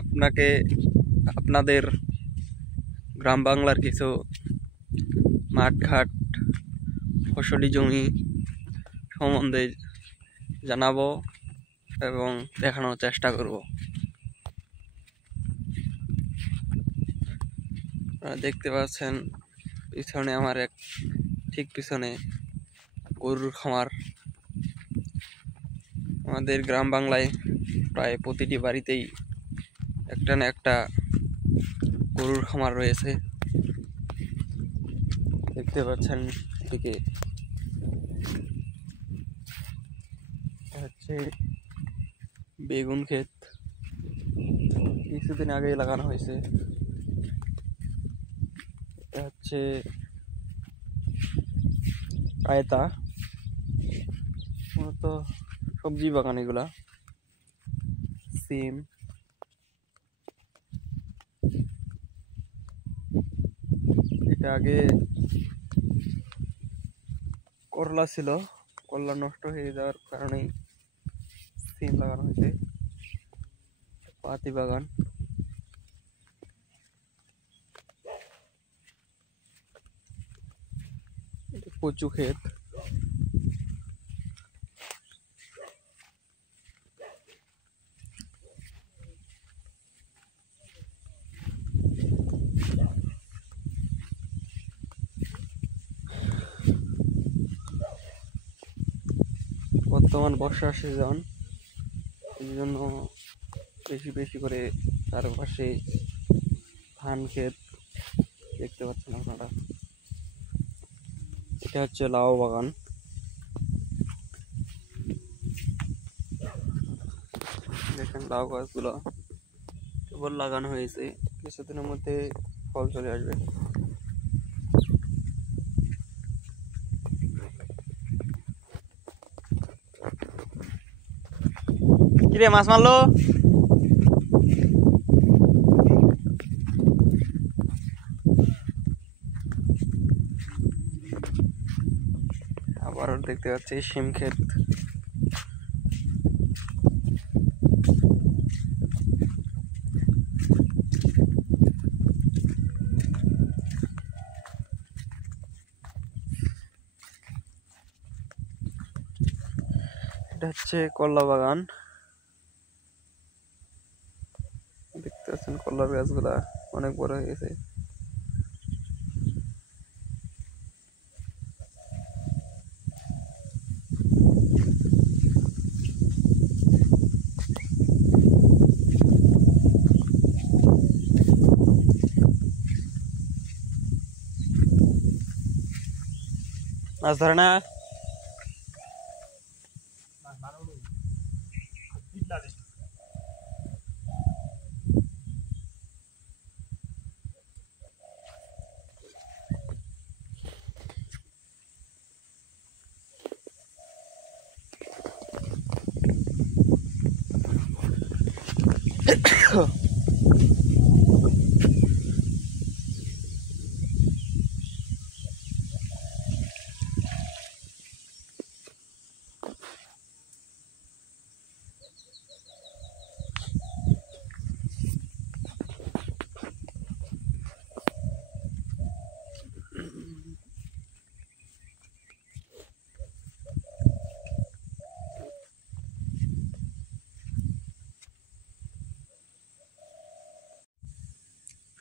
আপনাকে আপনাদের গ্রাম বাংলার কিছু মাঠঘাট ফসলি জমি সম্বন্ধে জানাবো এবং দেখানোর চেষ্টা করব। আপনারা দেখতে পাচ্ছেন পিছনে আমার ঠিক পিছনে গরুর খামার। আমাদের গ্রাম বাংলায় প্রায় প্রতিটি বাড়িতেই একটা না একটা গরুর খামার রয়েছে। দেখতে পাচ্ছেন এদিকে হচ্ছে বেগুন ক্ষেত, কিছুদিন আগেই লাগানো হয়েছে। এটা হচ্ছে কায়তা, মূলত সবজি বাগান এগুলা। সিম, এটা আগে করলা ছিল, করলা নষ্ট হয়ে যাওয়ার কারণেই সিম লাগানো হয়েছে। পাতি বাগান, কচু ক্ষেত, বর্তমান বর্ষার সিজন, এই জন্য বেশি বেশি করে চারপাশে ধান ক্ষেত দেখতে পাচ্ছেন আপনারা। এটা হচ্ছে লাউ বাগান। দেখেন লাউ গাছগুলো কেবল লাগানো হয়েছে, কিছুদিনের মধ্যে ফল চলে আসবে। কিরে মাছ মারলো? আবার দেখতে পাচ্ছি শিম ক্ষেত। এটা হচ্ছে করলা বাগান। দেখতে পাচ্ছেন কলার গাছগুলা অনেক বড় হয়ে গেছে। মাছ ধরে না?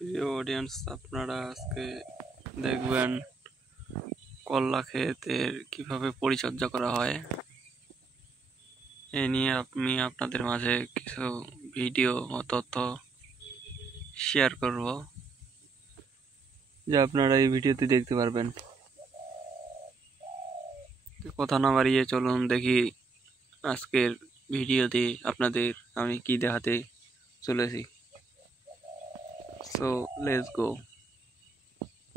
প্রিয় অডিয়েন্স, আপনারা আজকে দেখবেন করলা ক্ষেতের কিভাবে পরিচর্যা করা হয়। এ নিয়ে আমি আপনাদের মাঝে কিছু ভিডিও ও তথ্য শেয়ার করব, যা আপনারা এই ভিডিওতে দেখতে পারবেন। কথা না বাড়িয়ে চলুন দেখি আজকের ভিডিওতে আপনাদের আমি কি দেখাতে চলেছি। So let's go.